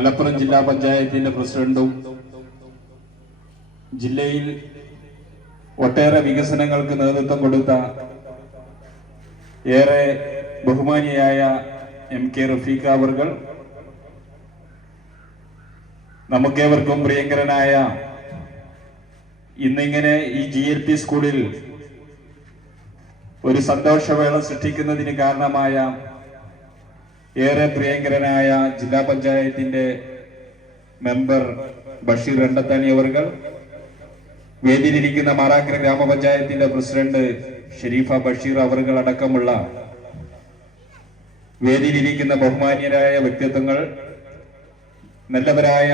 മലപ്പുറം ജില്ലാ പഞ്ചായത്തിന്റെ പ്രസിഡന്റും ജില്ലയിൽ ഒട്ടേറെ വികസനങ്ങൾക്ക് നേതൃത്വം കൊടുത്ത ഏറെ ബഹുമാനിയായ MK റഫീഖ അവർകൾ, നമുക്കേവർക്കും പ്രിയങ്കരനായ ഇന്നിങ്ങനെ ഈ GLP സ്കൂളിൽ ഒരു സന്തോഷവേള സൃഷ്ടിക്കുന്നതിന് കാരണമായ ഏറെ പ്രിയങ്കരനായ ജില്ലാ പഞ്ചായത്തിന്റെ മെമ്പർ ബഷീർ രണ്ടത്താണി അവർകൾ, വേദിയിലിരിക്കുന്ന മാറാക്കര ഗ്രാമപഞ്ചായത്തിന്റെ പ്രസിഡന്റ് ഷെരീഫ ബഷീർ അവർകൾ അടക്കമുള്ള വേദിയിലിരിക്കുന്ന ബഹുമാന്യരായ വ്യക്തിത്വങ്ങൾ, നല്ലവരായ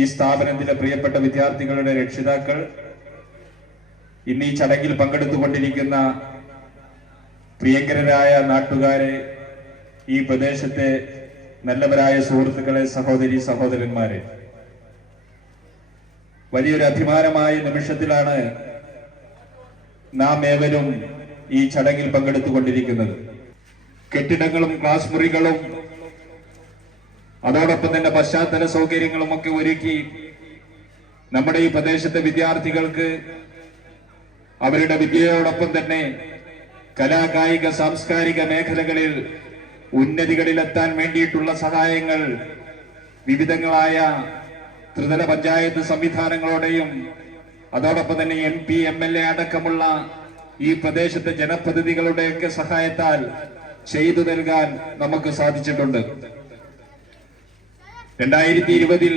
ഈ സ്ഥാപനത്തിലെ പ്രിയപ്പെട്ട വിദ്യാർത്ഥികളുടെ രക്ഷിതാക്കൾ, ഇന്ന് ഈ ചടങ്ങിൽ പങ്കെടുത്തുകൊണ്ടിരിക്കുന്ന പ്രിയങ്കരരായ നാട്ടുകാരെ, ഈ പ്രദേശത്തെ നല്ലവരായ സുഹൃത്തുക്കളെ, സഹോദരി സഹോദരന്മാരെ, വലിയൊരു അഭിമാനമായ നിമിഷത്തിലാണ് നാം ഏവരും ഈ ചടങ്ങിൽ പങ്കെടുത്തുകൊണ്ടിരിക്കുന്നത്. കെട്ടിടങ്ങളും ക്ലാസ് മുറികളും അതോടൊപ്പം തന്നെ പശ്ചാത്തല സൗകര്യങ്ങളും ഒക്കെ ഒരുക്കി നമ്മുടെ ഈ പ്രദേശത്തെ വിദ്യാർത്ഥികൾക്ക് അവരുടെ വിദ്യയോടൊപ്പം തന്നെ കലാകായിക സാംസ്കാരിക മേഖലകളിൽ ഉന്നതികളിലെത്താൻ വേണ്ടിയിട്ടുള്ള സഹായങ്ങൾ വിവിധങ്ങളായ ത്രിതല പഞ്ചായത്ത് സംവിധാനങ്ങളോടെയും അതോടൊപ്പം തന്നെ MP MLA അടക്കമുള്ള ഈ പ്രദേശത്തെ ജനപ്രതിനിധികളുടെയൊക്കെ സഹായത്താൽ ചെയ്തു നൽകാൻ നമുക്ക് സാധിച്ചിട്ടുണ്ട്. 2020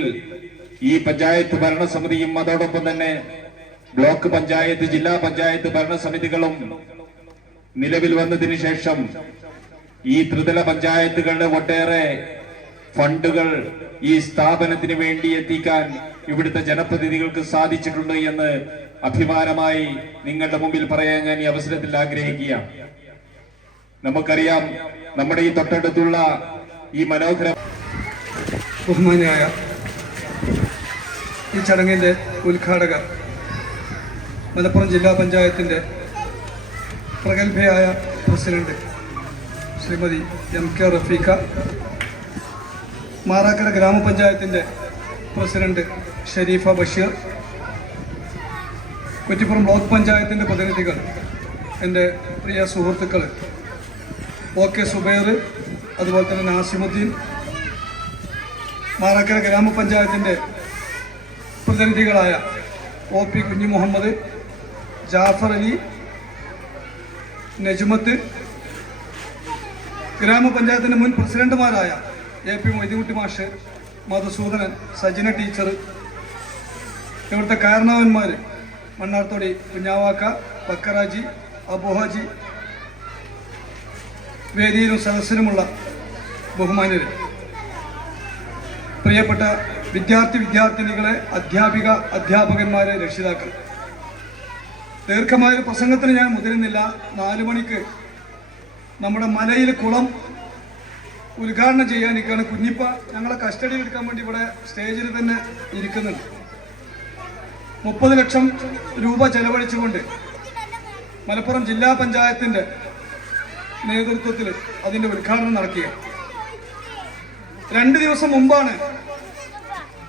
ഈ പഞ്ചായത്ത് ഭരണസമിതിയും അതോടൊപ്പം തന്നെ ബ്ലോക്ക് പഞ്ചായത്ത്, ജില്ലാ പഞ്ചായത്ത് ഭരണസമിതികളും നിലവിൽ വന്നതിന് ശേഷം ഈ ത്രിതല പഞ്ചായത്തുകളുടെ ഒട്ടേറെ ഫണ്ടുകൾ ഈ സ്ഥാപനത്തിന് വേണ്ടി എത്തിക്കാൻ ഇവിടുത്തെ ജനപ്രതിനിധികൾക്ക് സാധിച്ചിട്ടുണ്ട് എന്ന് അഭിമാനമായി നിങ്ങളുടെ മുമ്പിൽ പറയാൻ ഞാൻ ഈ അവസരത്തിൽ ആഗ്രഹിക്കുകയാണ്. നമുക്കറിയാം, നമ്മുടെ ഈ തൊട്ടടുത്തുള്ള ഈ മനോഹര ബഹുമാനിയായ ഈ ചടങ്ങിന്റെ ഉദ്ഘാടകർ, മലപ്പുറം ജില്ലാ പഞ്ചായത്തിന്റെ പ്രഗത്ഭയായ പ്രസിഡന്റ് ശ്രീമതി MK റഫീഖ, മാറാക്കര ഗ്രാമപഞ്ചായത്തിന്റെ പ്രസിഡന്റ് ഷെരീഫ ബഷീർ, കുറ്റിപ്പുറം ബ്ലോക്ക് പഞ്ചായത്തിന്റെ പ്രതിനിധികൾ, എൻ്റെ പ്രിയ സുഹൃത്തുക്കൾ OK സുബൈർ, അതുപോലെ തന്നെ നാസിമുദ്ദീൻ, മാറാക്കര ഗ്രാമപഞ്ചായത്തിന്റെ പ്രതിനിധികളായ OP കുഞ്ഞി മുഹമ്മദ്, ജാഫർ അലി, നജ്മത്ത്, ഗ്രാമപഞ്ചായത്തിന്റെ മുൻ പ്രസിഡന്റുമാരായ AP മൊയ്തീൻകുട്ടി മാഷ്, മധുസൂദനൻ, സജിന ടീച്ചർ, ഇവിടുത്തെ കാരണവന്മാർ മണ്ണാർത്തോടി കുഞ്ഞാവാക്ക, ബക്കറാജി, അബുഹാജി, വേദിയിലും സദസ്സിലുമുള്ള ബഹുമാന്യർ, പ്രിയപ്പെട്ട വിദ്യാർത്ഥിനികളെ, അധ്യാപകന്മാരെ, രക്ഷിതാക്കൾ, ദീർഘമായ ഒരു പ്രസംഗത്തിന് ഞാൻ മുതിരുന്നില്ല. 4 മണിക്ക് നമ്മുടെ മലയിൽ കുളം ഉദ്ഘാടനം ചെയ്യാനിരിക്കുകയാണ്. കുഞ്ഞിപ്പ ഞങ്ങളെ കസ്റ്റഡിയിൽ എടുക്കാൻ വേണ്ടി ഇവിടെ സ്റ്റേജിൽ തന്നെ ഇരിക്കുന്നുണ്ട്. 30 ലക്ഷം രൂപ ചെലവഴിച്ചുകൊണ്ട് മലപ്പുറം ജില്ലാ പഞ്ചായത്തിന്റെ നേതൃത്വത്തിൽ അതിന്റെ ഉദ്ഘാടനം നടക്കുക. 2 ദിവസം മുമ്പാണ്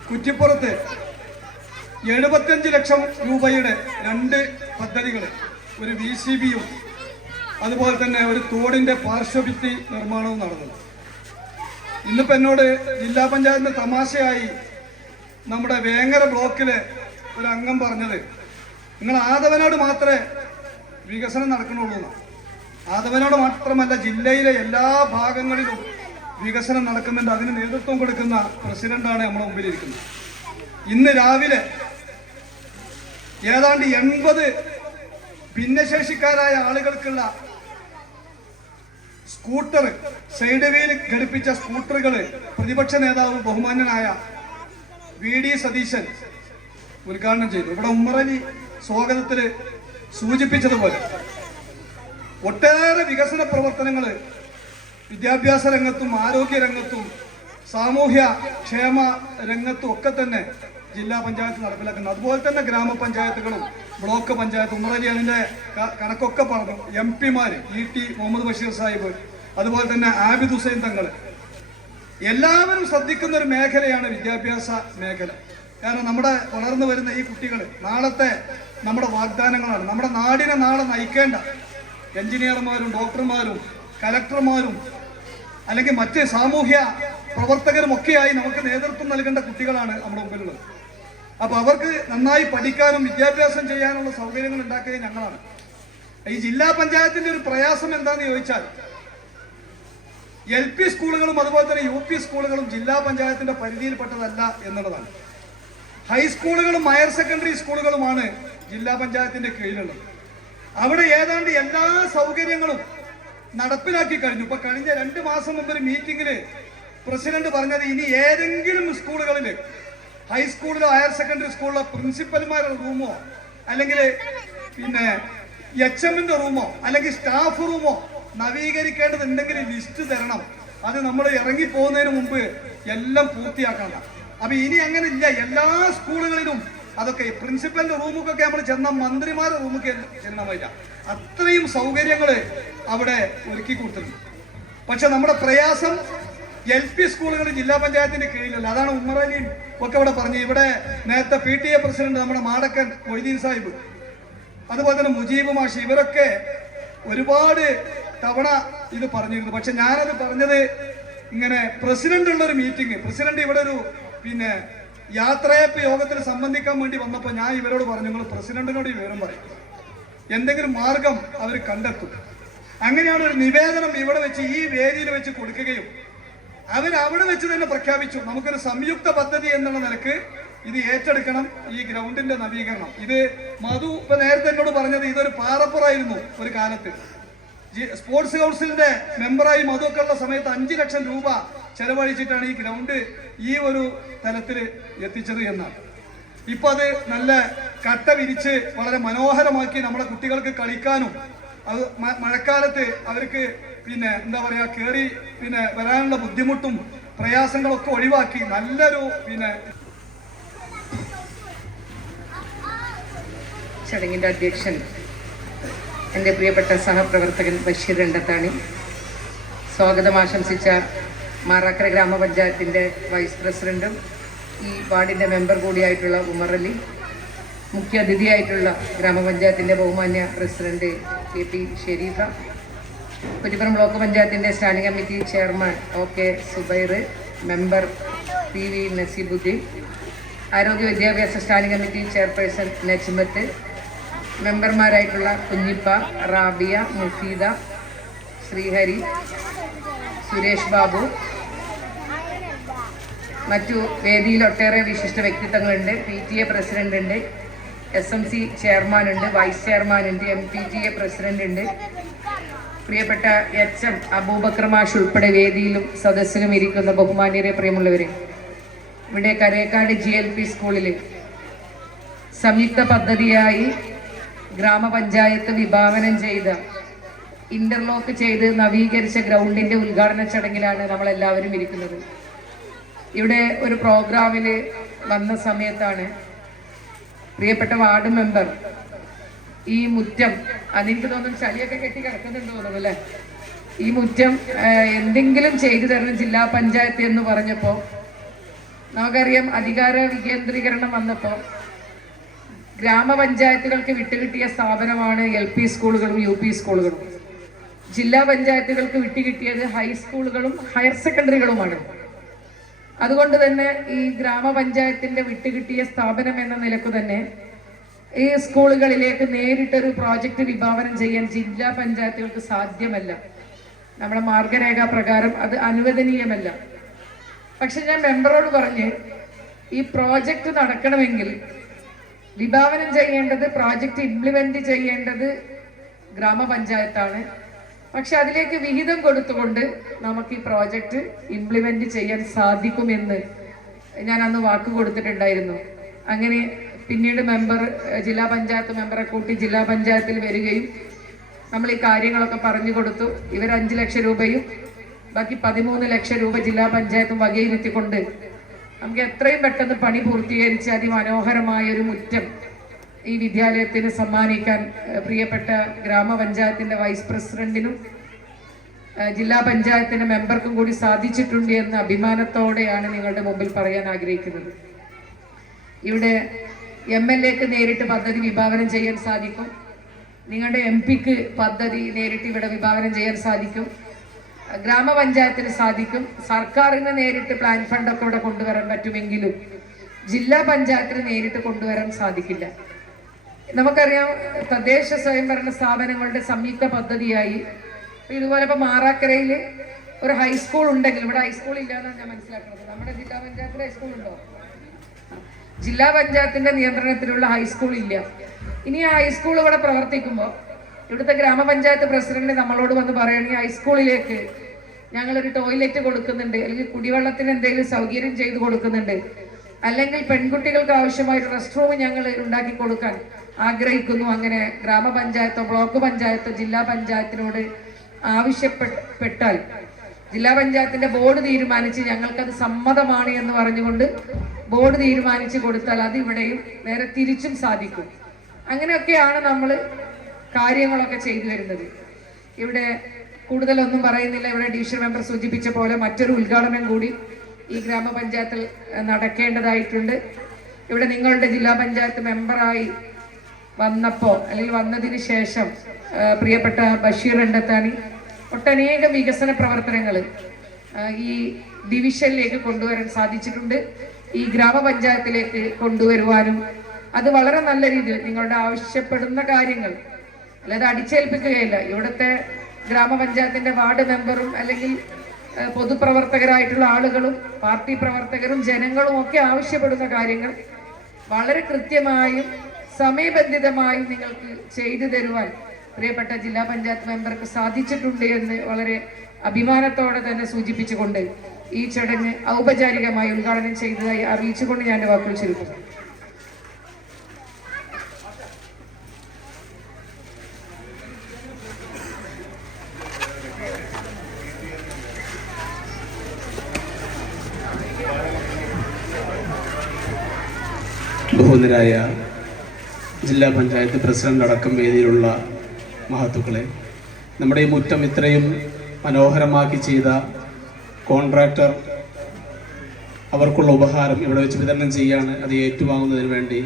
കുറ്റിപ്പുറത്ത് 75 ലക്ഷം രൂപയുടെ 2 പദ്ധതികൾ, ഒരു VCBയും അതുപോലെ തന്നെ ഒരു തോടിന്റെ പാർശ്വഭിത്തി നിർമ്മാണവും നടന്നത്. ഇന്നിപ്പോ എന്നോട് ജില്ലാ പഞ്ചായത്തിന്റെ തമാശയായി നമ്മുടെ വേങ്ങര ബ്ലോക്കിലെ ഒരു അംഗം പറഞ്ഞത്, നിങ്ങൾ ആദവനാട് മാത്രമേ വികസനം നടക്കണുള്ളൂ. ആദവനാട് മാത്രമല്ല, ജില്ലയിലെ എല്ലാ ഭാഗങ്ങളിലും വികസനം നടക്കുന്നുണ്ട്. അതിന് നേതൃത്വം കൊടുക്കുന്ന പ്രസിഡന്റാണ് നമ്മുടെ മുമ്പിലിരിക്കുന്നത്. ഇന്ന് രാവിലെ ഏതാണ്ട് 80 ഭിന്നശേഷിക്കാരായ ആളുകൾക്കുള്ള സ്കൂട്ടർ, സൈഡ് വീൽ ഘടിപ്പിച്ച സ്കൂട്ടറുകൾ പ്രതിപക്ഷ നേതാവ് ബഹുമാന്യനായ VD സതീശൻ ഉദ്ഘാടനം ചെയ്തു. ഇവിടെ ഉമ്മറലി സ്വാഗതത്തിൽ സൂചിപ്പിച്ചതുപോലെ ഒട്ടേറെ വികസന പ്രവർത്തനങ്ങൾ വിദ്യാഭ്യാസ രംഗത്തും ആരോഗ്യ രംഗത്തും സാമൂഹ്യ ക്ഷേമ രംഗത്തും ഒക്കെ തന്നെ ജില്ലാ പഞ്ചായത്ത് നടപ്പിലാക്കുന്നത്. അതുപോലെ തന്നെ ഗ്രാമപഞ്ചായത്തുകളും ബ്ലോക്ക് പഞ്ചായത്ത്, ഉമ്മറലി അതിന്റെ കണക്കൊക്കെ പറഞ്ഞു. MP മാര് ET മുഹമ്മദ് ബഷീർ സാഹിബ്, അതുപോലെ തന്നെ ആബിദ് ഹുസൈൻ തങ്ങൾ, എല്ലാവരും ശ്രദ്ധിക്കുന്ന ഒരു മേഖലയാണ് വിദ്യാഭ്യാസ മേഖല. കാരണം നമ്മുടെ വളർന്നു വരുന്ന ഈ കുട്ടികൾ നാളത്തെ നമ്മുടെ വാഗ്ദാനങ്ങളാണ്. നമ്മുടെ നാടിനെ നാളെ നയിക്കേണ്ട എഞ്ചിനീയർമാരും ഡോക്ടർമാരും കലക്ടർമാരും അല്ലെങ്കിൽ മറ്റ് സാമൂഹ്യ പ്രവർത്തകരും ഒക്കെയായി നമുക്ക് നേതൃത്വം നൽകേണ്ട കുട്ടികളാണ് നമ്മുടെ മുമ്പിലുള്ളത്. അപ്പൊ അവർക്ക് നന്നായി പഠിക്കാനും വിദ്യാഭ്യാസം ചെയ്യാനുള്ള സൗകര്യങ്ങൾ ഉണ്ടാക്കുകയും ഞങ്ങളാണ്. ഈ ജില്ലാ പഞ്ചായത്തിന്റെ ഒരു പ്രയാസം എന്താണെന്ന് ചോദിച്ചാൽ LP സ്കൂളുകളും അതുപോലെ തന്നെ UP സ്കൂളുകളും ജില്ലാ പഞ്ചായത്തിന്റെ പരിധിയിൽപ്പെട്ടതല്ല എന്നുള്ളതാണ്. ഹൈസ്കൂളുകളും ഹയർ സെക്കൻഡറി സ്കൂളുകളുമാണ് ജില്ലാ പഞ്ചായത്തിന്റെ കീഴിലുള്ളത്. അവിടെ ഏതാണ്ട് എല്ലാ സൗകര്യങ്ങളും നടപ്പിലാക്കി കഴിഞ്ഞു. ഇപ്പൊ കഴിഞ്ഞ 2 മാസം മുമ്പ് ഒരു മീറ്റിംഗില് പ്രസിഡന്റ് പറഞ്ഞത് ഇനി ഏതെങ്കിലും സ്കൂളുകളിൽ ഹൈസ്കൂളിലോ ഹയർ സെക്കൻഡറി സ്കൂളിലോ പ്രിൻസിപ്പൽമാരുടെ റൂമോ അല്ലെങ്കിൽ പിന്നെ HMന്റെ റൂമോ അല്ലെങ്കിൽ സ്റ്റാഫ് റൂമോ നവീകരിക്കേണ്ടതുണ്ടെങ്കിൽ ലിസ്റ്റ് തരണം. അത് നമ്മൾ ഇറങ്ങി പോകുന്നതിന് മുമ്പ് എല്ലാം പൂർത്തിയാക്കണം. അപ്പൊ ഇനി അങ്ങനെ ഇല്ല. എല്ലാ സ്കൂളുകളിലും അതൊക്കെ പ്രിൻസിപ്പലിന്റെ റൂമൊക്കെ നമ്മൾ ചെന്ന മന്ത്രിമാരുടെ റൂമൊക്കെ ചെല്ലണമില്ല. അത്രയും സൗകര്യങ്ങൾ അവിടെ ഒരുക്കി കൊടുത്തിട്ടുണ്ട്. പക്ഷെ നമ്മുടെ പ്രയാസം LP സ്കൂളുകൾ ജില്ലാ പഞ്ചായത്തിന്റെ കീഴിലല്ല. അതാണ് ഉമ്മറലിയും ഒക്കെ ഇവിടെ പറഞ്ഞു. ഇവിടെ നേരത്തെ PTA പ്രസിഡന്റ് നമ്മുടെ മാടക്കൻ മൊയ്തീൻ സാഹിബ്, അതുപോലെ തന്നെ മുജീബ് മാഷി, ഇവരൊക്കെ ഒരുപാട് തവണ ഇത് പറഞ്ഞിരുന്നു. പക്ഷെ ഞാനത് പറഞ്ഞത് ഇങ്ങനെ പ്രസിഡന്റ് ഉള്ളൊരു മീറ്റിംഗ്, പ്രസിഡന്റ് ഇവിടെ ഒരു പിന്നെ യാത്രയപ്പ് യോഗത്തിൽ സംബന്ധിക്കാൻ വേണ്ടി വന്നപ്പോൾ ഞാൻ ഇവരോട് പറഞ്ഞു, നിങ്ങൾ പ്രസിഡന്റിനോട് ഈ വിവരം പറയും, എന്തെങ്കിലും മാർഗം അവർ കണ്ടെത്തും. അങ്ങനെയാണ് ഒരു നിവേദനം ഇവിടെ വെച്ച് ഈ വേദിയിൽ വെച്ച് കൊടുക്കുകയും അവിടെ വെച്ച് തന്നെ പ്രഖ്യാപിച്ചു, നമുക്കൊരു സംയുക്ത പദ്ധതി എന്നുള്ള നിലക്ക് ഇത് ഏറ്റെടുക്കണം, ഈ ഗ്രൗണ്ടിന്റെ നവീകരണം. ഇത് മധു ഇപ്പൊ നേരത്തെ എന്നോട് പറഞ്ഞത് ഇതൊരു പാറപ്പുറായിരുന്നു ഒരു കാലത്ത്. സ്പോർട്സ് കൗൺസിലിന്റെ മെമ്പറായി മധു ഒക്കെ ഉള്ള സമയത്ത് 5 ലക്ഷം രൂപ ചെലവഴിച്ചിട്ടാണ് ഈ ഗ്രൗണ്ട് ഈ ഒരു തലത്തിൽ എത്തിച്ചത് എന്നാണ്. ഇപ്പൊ അത് നല്ല കട്ട വിരിച്ച് വളരെ മനോഹരമാക്കി നമ്മുടെ കുട്ടികൾക്ക് കളിക്കാനും അത് മഴക്കാലത്ത് അവർക്ക് പിന്നെ എന്താ പറയാ കേറി പിന്നെ വരാനുള്ള ബുദ്ധിമുട്ടും പ്രയാസങ്ങളൊക്കെ ഒഴിവാക്കി നല്ലൊരു പിന്നെ ചടങ്ങിന്റെ അധ്യക്ഷൻ എൻ്റെ പ്രിയപ്പെട്ട സഹപ്രവർത്തകൻ ബഷീർ രണ്ടത്താണി, സ്വാഗതം ആശംസിച്ച മാറാക്കര ഗ്രാമപഞ്ചായത്തിൻ്റെ വൈസ് പ്രസിഡന്റും ഈ വാർഡിൻ്റെ മെമ്പർ കൂടിയായിട്ടുള്ള ഉമറലി, മുഖ്യ അതിഥിയായിട്ടുള്ള ഗ്രാമപഞ്ചായത്തിൻ്റെ ബഹുമാന്യ president KP Sherifa, Kuttippuram block പഞ്ചായത്തിൻ്റെ standing committee chairman OK Zubair, member PV Naseebuddin, ആരോഗ്യ വിദ്യാഭ്യാസ സ്റ്റാൻഡിംഗ് കമ്മിറ്റി ചെയർപേഴ്സൺ നജ്മത്ത്, മെമ്പർമാരായിട്ടുള്ള കുഞ്ഞിപ്പ, റാബിയ, മുഫീദ, ശ്രീഹരി, സുരേഷ് ബാബു, മറ്റു വേദിയിൽ ഒട്ടേറെ വിശിഷ്ട വ്യക്തിത്വങ്ങളുണ്ട്. PTA പ്രസിഡന്റ് ഉണ്ട്, SMC ചെയർമാൻ ഉണ്ട്, വൈസ് ചെയർമാൻ ഉണ്ട്, MPTA പ്രസിഡന്റ് ഉണ്ട്, പ്രിയപ്പെട്ട HM അബൂബക്കർ മാഷ് ഉൾപ്പെടെ വേദിയിലും സദസ്സിലും ഇരിക്കുന്ന ബഹുമാന്യരെ, പ്രിയമുള്ളവരെ, ഇവിടെ കരേക്കാട് GLP സ്കൂളിൽ സംയുക്ത പദ്ധതിയായി ഗ്രാമപഞ്ചായത്ത് വിഭാവനം ചെയ്ത ഇന്റർലോക്ക് ചെയ്ത് നവീകരിച്ച ഗ്രൗണ്ടിന്റെ ഉദ്ഘാടന ചടങ്ങിലാണ് നമ്മളെല്ലാവരും ഇരിക്കുന്നത്. ഇവിടെ ഒരു പ്രോഗ്രാമിൽ വന്ന സമയത്താണ് പ്രിയപ്പെട്ട വാർഡ് മെമ്പർ ഈ മുറ്റം, അതെനിക്ക് തോന്നുന്നു ചളിയൊക്കെ കെട്ടി കിടക്കുന്നുണ്ട് തോന്നുന്നു അല്ലേ, ഈ മുറ്റം എന്തെങ്കിലും ചെയ്തു തരണം ജില്ലാ പഞ്ചായത്ത് എന്ന് പറഞ്ഞപ്പോൾ നമുക്കറിയാം അധികാര വികേന്ദ്രീകരണം വന്നപ്പോൾ ഗ്രാമപഞ്ചായത്തുകൾക്ക് വിട്ടുകിട്ടിയ സ്ഥാപനമാണ് LP സ്കൂളുകളും UP സ്കൂളുകളും. ജില്ലാ പഞ്ചായത്തുകൾക്ക് വിട്ടുകിട്ടിയത് ഹൈസ്കൂളുകളും ഹയർ സെക്കൻഡറികളുമാണ്. അതുകൊണ്ട് തന്നെ ഈ ഗ്രാമപഞ്ചായത്തിന്റെ വിട്ടുകിട്ടിയ സ്ഥാപനം എന്ന നിലക്ക് തന്നെ ഈ സ്കൂളുകളിലേക്ക് നേരിട്ടൊരു പ്രോജക്റ്റ് വിഭാവനം ചെയ്യാൻ ജില്ലാ പഞ്ചായത്തുകൾക്ക് സാധ്യമല്ല. നമ്മുടെ മാർഗരേഖ പ്രകാരം അത് അനുവദനീയമല്ല. പക്ഷെ ഞാൻ മെമ്പറോട് പറഞ്ഞ് ഈ പ്രോജക്റ്റ് നടക്കണമെങ്കിൽ വിഭാവനം ചെയ്യേണ്ടത്, പ്രോജക്റ്റ് ഇംപ്ലിമെന്റ് ചെയ്യേണ്ടത് ഗ്രാമപഞ്ചായത്താണ്. പക്ഷെ അതിലേക്ക് വിഹിതം കൊടുത്തുകൊണ്ട് നമുക്ക് ഈ പ്രോജക്റ്റ് ഇംപ്ലിമെന്റ് ചെയ്യാൻ സാധിക്കുമെന്ന് ഞാൻ അന്ന് വാക്ക് കൊടുത്തിട്ടുണ്ടായിരുന്നു. അങ്ങനെ പിന്നീട് ജില്ലാ പഞ്ചായത്ത് മെമ്പറെ കൂട്ടി ജില്ലാ പഞ്ചായത്തിൽ വരികയും നമ്മൾ ഈ കാര്യങ്ങളൊക്കെ പറഞ്ഞു കൊടുത്തു. ഇവർ 5 ലക്ഷം രൂപയും ബാക്കി 13 ലക്ഷം രൂപ ജില്ലാ പഞ്ചായത്തും വകയിരുത്തിക്കൊണ്ട് നമുക്ക് എത്രയും പെട്ടെന്ന് പണി പൂർത്തീകരിച്ച് അതിമനോഹരമായ ഒരു മുറ്റം ഈ വിദ്യാലയത്തിന് സമ്മാനിക്കാൻ പ്രിയപ്പെട്ട ഗ്രാമപഞ്ചായത്തിന്റെ വൈസ് പ്രസിഡന്റിനും ജില്ലാ പഞ്ചായത്തിന്റെ മെമ്പർക്കും കൂടി സാധിച്ചിട്ടുണ്ട് എന്ന അഭിമാനത്തോടെയാണ് നിങ്ങളുടെ മുമ്പിൽ പറയാൻ ആഗ്രഹിക്കുന്നത്. ഇവിടെ MLAക്ക് നേരിട്ട് പദ്ധതി വിഭാവനം ചെയ്യാൻ സാധിക്കും. നിങ്ങളുടെ MP-ക്ക് പദ്ധതി നേരിട്ട് ഇവിടെ വിഭാവനം ചെയ്യാൻ സാധിക്കും. ഗ്രാമപഞ്ചായത്തിന് സാധിക്കും. സർക്കാരിന് നേരിട്ട് പ്ലാൻ ഫണ്ടൊക്കെ ഇവിടെ കൊണ്ടുവരാൻ പറ്റുമെങ്കിലും ജില്ലാ പഞ്ചായത്തിന് നേരിട്ട് കൊണ്ടുവരാൻ സാധിക്കില്ല. നമുക്കറിയാം, തദ്ദേശ സ്വയംഭരണ സ്ഥാപനങ്ങളുടെ സംയുക്ത പദ്ധതിയായി ഇതുപോലെ ഇപ്പൊ മാറാക്കരയിൽ ഒരു ഹൈസ്കൂൾ ഉണ്ടെങ്കിൽ ഇവിടെ ഹൈസ്കൂൾ ഇല്ലാന്നാണ് ഞാൻ മനസ്സിലാക്കുന്നത്. നമ്മുടെ ജില്ലാ പഞ്ചായത്തിൽ ഹൈസ്കൂൾ ഉണ്ടോ? ജില്ലാ പഞ്ചായത്തിന്റെ നിയന്ത്രണത്തിലുള്ള ഹൈസ്കൂൾ ഇല്ല. ഇനി ആ ഹൈസ്കൂൾ ഇവിടെ പ്രവർത്തിക്കുമ്പോൾ ഇവിടുത്തെ ഗ്രാമപഞ്ചായത്ത് പ്രസിഡന്റ് നമ്മളോട് വന്ന് പറയുകയാണെങ്കിൽ ഹൈസ്കൂളിലേക്ക് ഞങ്ങളൊരു ടോയ്ലറ്റ് കൊടുക്കുന്നുണ്ട്, അല്ലെങ്കിൽ കുടിവെള്ളത്തിന് എന്തെങ്കിലും സൗകര്യം ചെയ്തു കൊടുക്കുന്നുണ്ട്, അല്ലെങ്കിൽ പെൺകുട്ടികൾക്ക് ആവശ്യമായിട്ട് റെസ്റ്റ് റൂം ഞങ്ങൾ ഉണ്ടാക്കി കൊടുക്കാൻ ആഗ്രഹിക്കുന്നു. അങ്ങനെ ഗ്രാമപഞ്ചായത്തോ ബ്ലോക്ക് പഞ്ചായത്തോ ജില്ലാ പഞ്ചായത്തിനോട് ആവശ്യപ്പെട്ടാൽ ജില്ലാ പഞ്ചായത്തിന്റെ ബോർഡ് തീരുമാനിച്ച് ഞങ്ങൾക്കത് സമ്മതമാണ് എന്ന് പറഞ്ഞുകൊണ്ട് ബോർഡ് തീരുമാനിച്ച് കൊടുത്താൽ അത് ഇവിടെയും നേരെ തിരിച്ചും സാധിക്കും. അങ്ങനെയൊക്കെയാണ് നമ്മൾ കാര്യങ്ങളൊക്കെ ചെയ്തു വരുന്നത്. ഇവിടെ കൂടുതലൊന്നും പറയുന്നില്ല. ഇവിടെ ഡിവിഷൻ മെമ്പർ സൂചിപ്പിച്ച പോലെ മറ്റൊരു ഉദ്ഘാടനം കൂടി ഈ ഗ്രാമപഞ്ചായത്തിൽ നടക്കേണ്ടതായിട്ടുണ്ട്. ഇവിടെ നിങ്ങളുടെ ജില്ലാ പഞ്ചായത്ത് മെമ്പറായി വന്നപ്പോൾ അല്ലെങ്കിൽ വന്നതിന് ശേഷം പ്രിയപ്പെട്ട ബഷീർ രണ്ടത്താണി ഒട്ടനേകം വികസന പ്രവർത്തനങ്ങൾ ഈ ഡിവിഷനിലേക്ക് കൊണ്ടുവരാൻ സാധിച്ചിട്ടുണ്ട്. ഈ ഗ്രാമപഞ്ചായത്തിലേക്ക് കൊണ്ടുവരുവാനും അത് വളരെ നല്ല രീതിയിൽ നിങ്ങളുടെ ആവശ്യപ്പെടുന്ന കാര്യങ്ങൾ അല്ലാതെ അടിച്ചേൽപ്പിക്കുകയില്ല. ഇവിടുത്തെ ഗ്രാമപഞ്ചായത്തിന്റെ വാർഡ് മെമ്പറും അല്ലെങ്കിൽ പൊതുപ്രവർത്തകരായിട്ടുള്ള ആളുകളും പാർട്ടി പ്രവർത്തകരും ജനങ്ങളും ഒക്കെ ആവശ്യപ്പെടുന്ന കാര്യങ്ങൾ വളരെ കൃത്യമായും സമയബന്ധിതമായും നിങ്ങൾക്ക് ചെയ്തു തരുവാൻ പ്രിയപ്പെട്ട ജില്ലാ പഞ്ചായത്ത് മെമ്പർക്ക് സാധിച്ചിട്ടുണ്ട് എന്ന് വളരെ അഭിമാനത്തോടെ തന്നെ സൂചിപ്പിച്ചുകൊണ്ട് ഈ ചടങ്ങ് ഔപചാരികമായി ഉദ്ഘാടനം ചെയ്തതായി അറിയിച്ചുകൊണ്ട് ഞാൻ വാക്കുകൾ ചുരുക്കുന്നു. ബഹുമാനരായ ജില്ലാ പഞ്ചായത്ത് പ്രസിഡന്റ് അടക്കം വേദിയിലുള്ള മഹത്തുക്കളെ, നമ്മുടെ ഈ മുറ്റം ഇത്രയും മനോഹരമാക്കി ചെയ്ത കോൺട്രാക്ടർ അവർക്കുള്ള ഉപഹാരം ഇവിടെ വെച്ച് വിതരണം ചെയ്യാണ്. അത് ഏറ്റുവാങ്ങുന്നതിന് വേണ്ടി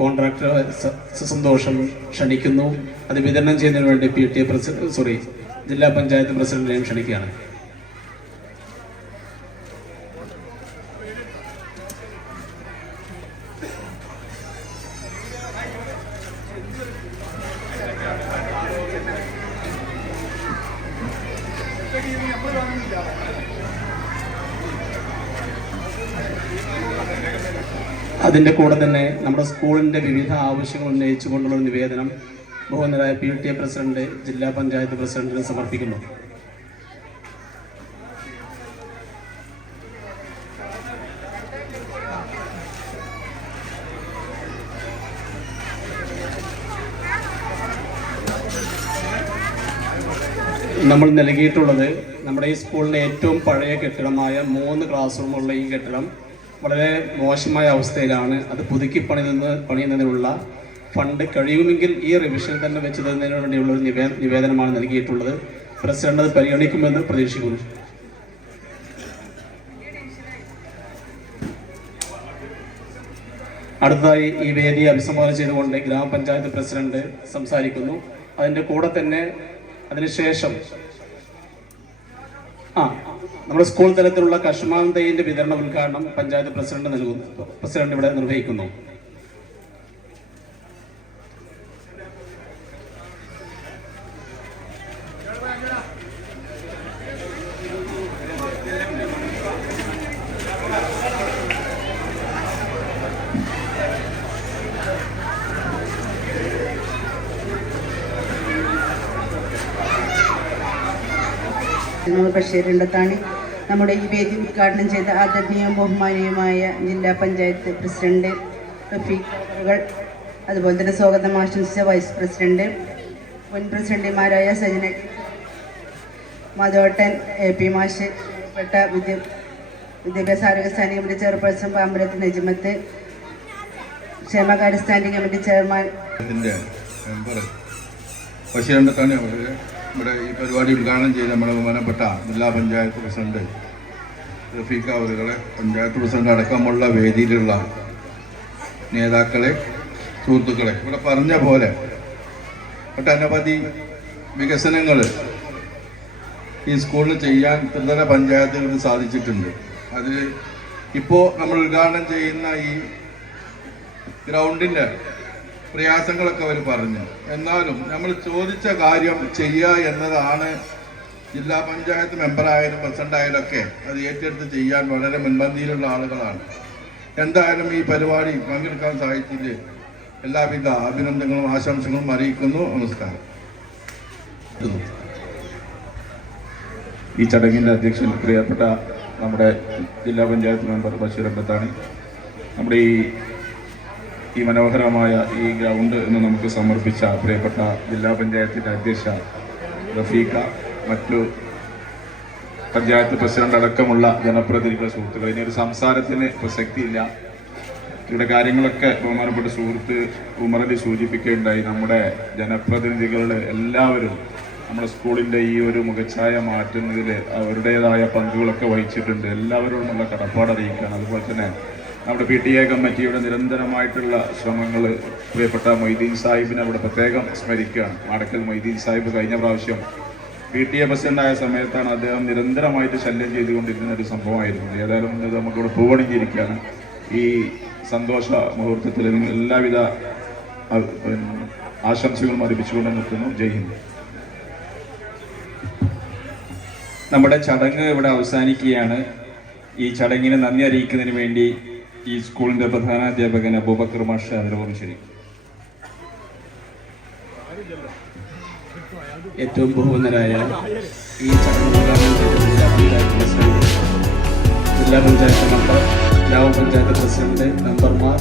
കോൺട്രാക്ടറെ സന്തോഷം ക്ഷണിക്കുന്നു. അത് വിതരണം ചെയ്യുന്നതിന് വേണ്ടി ജില്ലാ പഞ്ചായത്ത് പ്രസിഡന്റിനെയും ക്ഷണിക്കുകയാണ്. അതിൻ്റെ കൂടെ തന്നെ നമ്മുടെ സ്കൂളിൻ്റെ വിവിധ ആവശ്യങ്ങൾ ഉന്നയിച്ചുകൊണ്ടുള്ള നിവേദനം ബഹുമാനരായ PTA പ്രസിഡന്റ് ജില്ലാ പഞ്ചായത്ത് പ്രസിഡന്റിന് സമർപ്പിക്കുന്നു. നമ്മൾ നൽകിയിട്ടുള്ളത് നമ്മുടെ ഈ സ്കൂളിലെ ഏറ്റവും പഴയ കെട്ടിടമായ 3 ക്ലാസ് റൂമുള്ള ഈ കെട്ടിടം വളരെ മോശമായ അവസ്ഥയിലാണ്. അത് പുതുക്കി പണിയുന്നതിനുള്ള ഫണ്ട് കഴിയുമെങ്കിൽ ഈ റിവിഷൻ തന്നെ വെച്ച് തരുന്നതിന് വേണ്ടിയുള്ള ഒരു നിവേദനമാണ് നൽകിയിട്ടുള്ളത്. പ്രസിഡന്റ് അത് പരിഗണിക്കുമെന്ന് പ്രതീക്ഷിക്കുന്നു. അടുത്തതായി ഈ വേദിയെ അഭിസംബോധന ചെയ്തുകൊണ്ട് ഗ്രാമപഞ്ചായത്ത് പ്രസിഡന്റ് സംസാരിക്കുന്നു. അതിൻ്റെ കൂടെ തന്നെ അതിനുശേഷം നമ്മുടെ സ്കൂൾ തലത്തിലുള്ള കശുമാൻ തൈന്റെ വിതരണ ഉദ്ഘാടനം പഞ്ചായത്ത് പ്രസിഡന്റ് ഇവിടെ നിർവഹിക്കുന്നു. ബഷീർ രണ്ടത്താണി നമ്മുടെ ഈ വേദി ഉദ്ഘാടനം ചെയ്ത ആദരണീയവും ബഹുമാനീയമായ ജില്ലാ പഞ്ചായത്ത് പ്രസിഡന്റ് റഫീഖുകൾ, അതുപോലെ തന്നെ സ്വാഗതം ആശംസിച്ച വൈസ് പ്രസിഡന്റ്, മുൻ പ്രസിഡന്റുമാരായ സജന മാധവട്ടൻ, AP മാഷ്, പെട്ട വിദ്യാഭ്യാസ ആരോഗ്യ സ്റ്റാൻഡിംഗ് കമ്മിറ്റി ചെയർപേഴ്സൺ പാമ്പരത്ത് നജിമത്ത്, ക്ഷേമകാര്യ standing committee chairman member Basheer Randathani അവരുടെ നമ്മുടെ ഈ പരിപാടി ഉദ്ഘാടനം ചെയ്ത് നമ്മുടെ ബഹുമാനപ്പെട്ട ജില്ലാ പഞ്ചായത്ത് പ്രസിഡന്റ് റഫീഖ അവരുകളെ, പഞ്ചായത്ത് പ്രസിഡന്റ് അടക്കമുള്ള വേദിയിലുള്ള നേതാക്കളെ, സുഹൃത്തുക്കളെ, ഇവിടെ പറഞ്ഞ പോലെ ഒട്ടനവധി വികസനങ്ങൾ ഈ സ്കൂളിൽ ചെയ്യാൻ ത്രിതല പഞ്ചായത്തുകൾക്ക് സാധിച്ചിട്ടുണ്ട്. അത് ഇപ്പോൾ നമ്മൾ ഉദ്ഘാടനം ചെയ്യുന്ന ഈ ഗ്രൗണ്ടിൻ്റെ പ്രയാസങ്ങളൊക്കെ അവർ പറഞ്ഞു. എന്നാലും നമ്മൾ ചോദിച്ച കാര്യം ചെയ്യുക എന്നതാണ് ജില്ലാ പഞ്ചായത്ത് മെമ്പറായാലും പ്രസിഡൻ്റായാലും ഒക്കെ അത് ഏറ്റെടുത്ത് ചെയ്യാൻ വളരെ മുൻപന്തിയിലുള്ള ആളുകളാണ്. എന്തായാലും ഈ പരിപാടി പങ്കെടുക്കാൻ സാധിച്ചതിൽ എല്ലാവിധ അഭിനന്ദനങ്ങളും ആശംസകളും അറിയിക്കുന്നു. നമസ്കാരം. ഈ ചടങ്ങിൻ്റെ അധ്യക്ഷൻ പ്രിയപ്പെട്ട നമ്മുടെ ജില്ലാ പഞ്ചായത്ത് മെമ്പർ ബഷീർ അബ്ബത്താണി, നമ്മുടെ ഈ മനോഹരമായ ഈ ഗ്രൗണ്ട് എന്ന് നമുക്ക് സമർപ്പിച്ച പ്രിയപ്പെട്ട ജില്ലാ പഞ്ചായത്തിൻ്റെ അധ്യക്ഷ റഫീഖ, മറ്റു പഞ്ചായത്ത് പ്രസിഡന്റ് അടക്കമുള്ള ജനപ്രതിനിധികൾ, സുഹൃത്തുക്കൾ, ഇനിയൊരു സംസാരത്തിന് പ്രസക്തിയില്ല. ഇവിടെ കാര്യങ്ങളൊക്കെ ബഹുമാനപ്പെട്ട സുഹൃത്ത് ഉമറലി സൂചിപ്പിക്കുകയുണ്ടായി. നമ്മുടെ ജനപ്രതിനിധികൾ എല്ലാവരും നമ്മുടെ സ്കൂളിൻ്റെ ഈ ഒരു മുഖച്ഛായ മാറ്റുന്നതിൽ അവരുടേതായ പങ്കുകളൊക്കെ വഹിച്ചിട്ടുണ്ട്. എല്ലാവരോടുമുള്ള കടപ്പാട് അറിയിക്കുകയാണ്. അതുപോലെ തന്നെ നമ്മുടെ PTA കമ്മിറ്റിയുടെ നിരന്തരമായിട്ടുള്ള ശ്രമങ്ങൾ പ്രിയപ്പെട്ട മൊയ്തീൻ സാഹിബിനെ അവിടെ പ്രത്യേകം സ്മരിക്കുകയാണ്. മാടക്കൽ മൊയ്തീൻ സാഹിബ് കഴിഞ്ഞ പ്രാവശ്യം PTA പ്രസിഡന്റായ സമയത്താണ് അദ്ദേഹം നിരന്തരമായിട്ട് ശല്യം ചെയ്തുകൊണ്ടിരുന്ന ഒരു സംഭവമായിരുന്നു. ഏതായാലും ഇത് നമുക്കിവിടെ പൂവണിഞ്ഞിരിക്കുകയാണ്. ഈ സന്തോഷ മുഹൂർത്തത്തിൽ എല്ലാവിധ ആശംസകളും അർപ്പിച്ചുകൊണ്ട് നിർത്തുന്നു. ജയ് ഹിന്ദ്. നമ്മുടെ ചടങ്ങ് ഇവിടെ അവസാനിക്കുകയാണ്. ഈ ചടങ്ങിന് നന്ദി അറിയിക്കുന്നതിന് വേണ്ടി ഈ സ്കൂളിൻ്റെ പ്രധാനാധ്യാപകൻ അബൂബക്കർ മാഷ് അതിനോട് ശരി. ഏറ്റവും ബഹുമാനരായ ഈ ചടങ്ങ് ഉദ്ഘാടനം ചെയ്ത ജില്ലാ പഞ്ചായത്ത് മെമ്പർ, ഗ്രാമപഞ്ചായത്ത് പ്രസിഡന്റ്, മെമ്പർമാർ,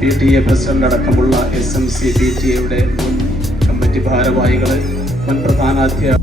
PTA പ്രസിഡന്റ് അടക്കമുള്ള SMC PTA യുടെ മുൻ കമ്മിറ്റി ഭാരവാഹികൾ, മുൻ പ്രധാനാധ്യാപകർ,